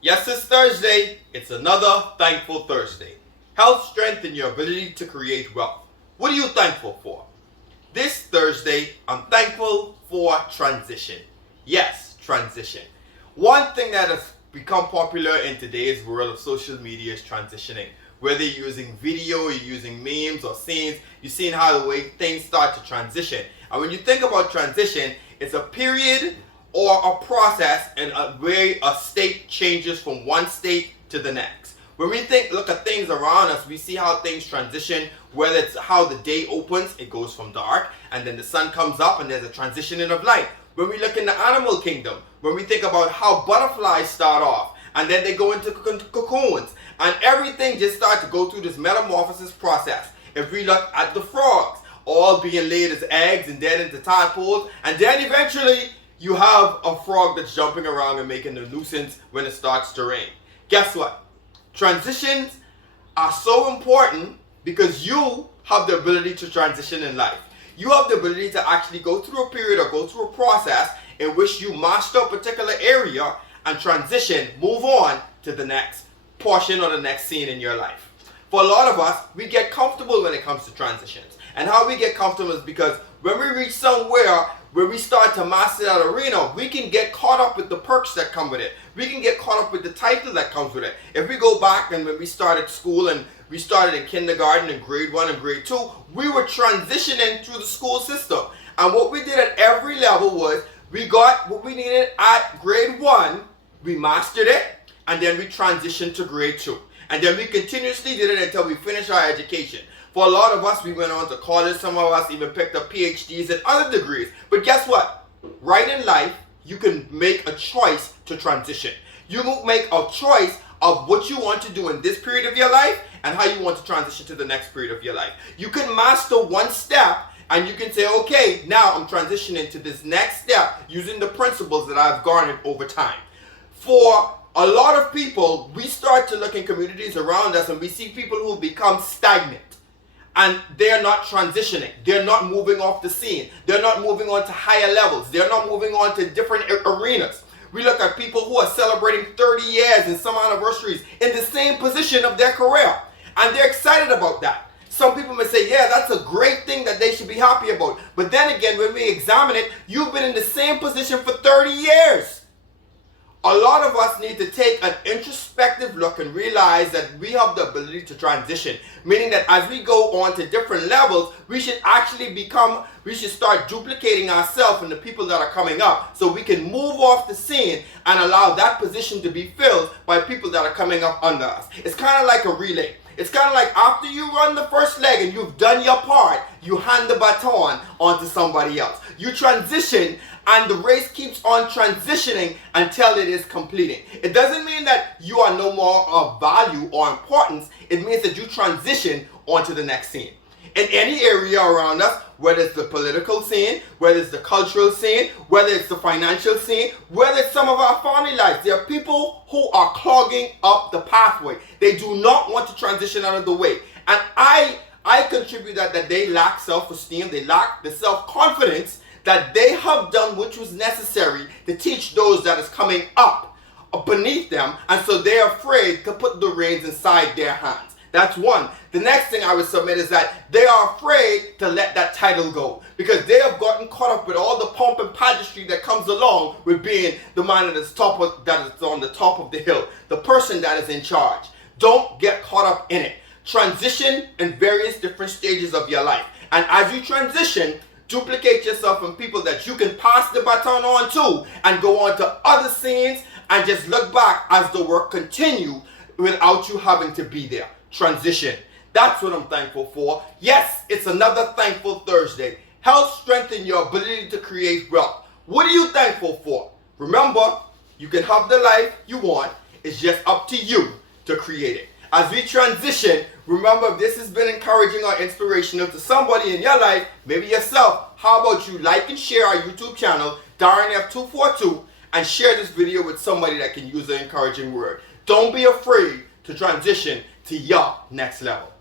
Yes, it's Thursday. It's another Thankful Thursday. Health, strength, and your ability to create wealth. What are you thankful for? This Thursday, I'm thankful for transition. Yes, transition. One thing that has become popular in today's world of social media is transitioning. Whether you're using video, you're using memes or scenes, you're seeing how the way things start to transition. And when you think about transition, it's a period or a process and a way a state changes from one state to the next. When we look at things around us, we see how things transition, whether it's how the day opens, it goes from dark, and then the sun comes up and there's a transitioning of light. When we look in the animal kingdom, when we think about how butterflies start off, and then they go into cocoons, and everything just starts to go through this metamorphosis process. If we look at the frogs, all being laid as eggs and then into tadpoles, and then eventually you have a frog that's jumping around and making a nuisance when it starts to rain. Guess what? Transitions are so important because you have the ability to transition in life. You have the ability to actually go through a period or go through a process in which you master a particular area and transition, move on to the next portion or the next scene in your life. For a lot of us, we get comfortable when it comes to transitions. And how we get comfortable is because when we reach somewhere where we start to master that arena, we can get caught up with the perks that come with it. We can get caught up with the title that comes with it. If we go back and when we started school and we started in kindergarten and grade 1 and grade 2, we were transitioning through the school system. And what we did at every level was we got what we needed at grade 1, we mastered it, and then we transitioned to grade 2. And then we continuously did it until we finished our education. For a lot of us, we went on to college. Some of us even picked up PhDs and other degrees. But guess what? Right in life, you can make a choice to transition. You will make a choice of what you want to do in this period of your life and how you want to transition to the next period of your life. You can master one step and you can say, okay, now I'm transitioning to this next step using the principles that I've garnered over time. For a lot of people, we start to look in communities around us and we see people who have become stagnant. And they're not transitioning. They're not moving off the scene. They're not moving on to higher levels. They're not moving on to different arenas. We look at people who are celebrating 30 years and some anniversaries in the same position of their career. And they're excited about that. Some people may say, yeah, that's a great thing that they should be happy about. But then again, when we examine it, you've been in the same position for 30 years. A lot of us need to take an introspective look and realize that we have the ability to transition. Meaning that as we go on to different levels, we should start duplicating ourselves and the people that are coming up so we can move off the scene and allow that position to be filled by people that are coming up under us. It's kind of like a relay. It's kind of like after you run the first leg and you've done your part, you hand the baton onto somebody else. You transition and the race keeps on transitioning until it is completing. It doesn't mean that you are no more of value or importance. It means that you transition onto the next scene. In any area around us, whether it's the political scene, whether it's the cultural scene, whether it's the financial scene, whether it's some of our family lives, there are people who are clogging up the pathway. They do not want to transition out of the way. And I contribute that they lack self-esteem, they lack the self-confidence that they have done which was necessary to teach those that is coming up beneath them, and so they're afraid to put the reins inside their hands. That's one. The next thing I would submit is that they are afraid to let that title go because they have gotten caught up with all the pomp and pageantry that comes along with being the man that is on the top of the hill, the person that is in charge. Don't get caught up in it. Transition in various different stages of your life, and as you transition, duplicate yourself in people that you can pass the baton on to and go on to other scenes and just look back as the work continues without you having to be there. Transition. That's what I'm thankful for. Yes, it's another Thankful Thursday. Health, strength, and your ability to create wealth. What are you thankful for? Remember, you can have the life you want. It's just up to you to create it. As we transition, remember if this has been encouraging or inspirational to somebody in your life, maybe yourself, how about you like and share our YouTube channel, Darren F242, and share this video with somebody that can use an encouraging word. Don't be afraid to transition to your next level.